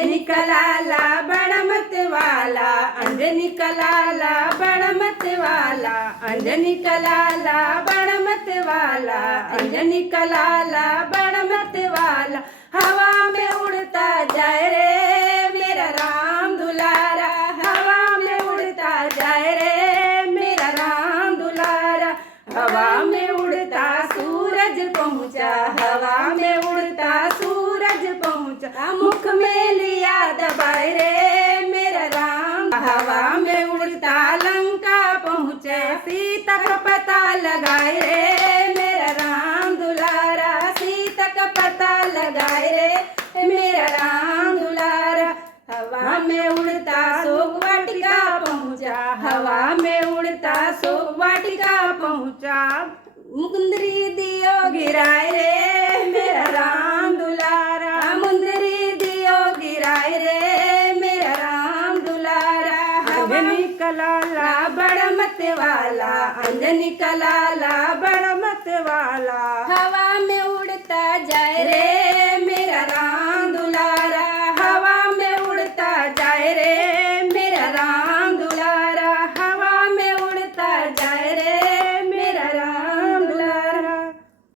अंजनी का लाला बड़ा मत वाला, अंजनी का लाला बड़ा मत वाला, अंजनी का लाला बड़ा मत वाला, अंजनी का लाला बड़ा मत वाला। हवा में उड़ता जाए रे मेरा राम दुलारा, हवा में उड़ता जाए रे मेरा राम दुलारा। हवा में उड़ता सूरज पहुँचा, हवा में उड़ता सूरज पहुँचा, मुख में लिया दबाए रे मेरा राम। हवा में उड़ता लंका पहुँचे, सीता का पता लगाए रे मेरा राम दुलारा, सीता का पता लगाए रे मेरा राम दुलारा। हवा में उड़ता शोक वाटिका पहुँचा, हवा में उड़ता शोक वाटिका पहुँचा, मुंदरी दियो गिराए रे मेरा राम दुलारा, मुंदरी दियो गिराए रे मेरा राम दुलारा। अंजनी का लाला बड़ा मत वाला, अंजनी का लाला बड़ा मत वाला। हवा में उड़ता जाए रे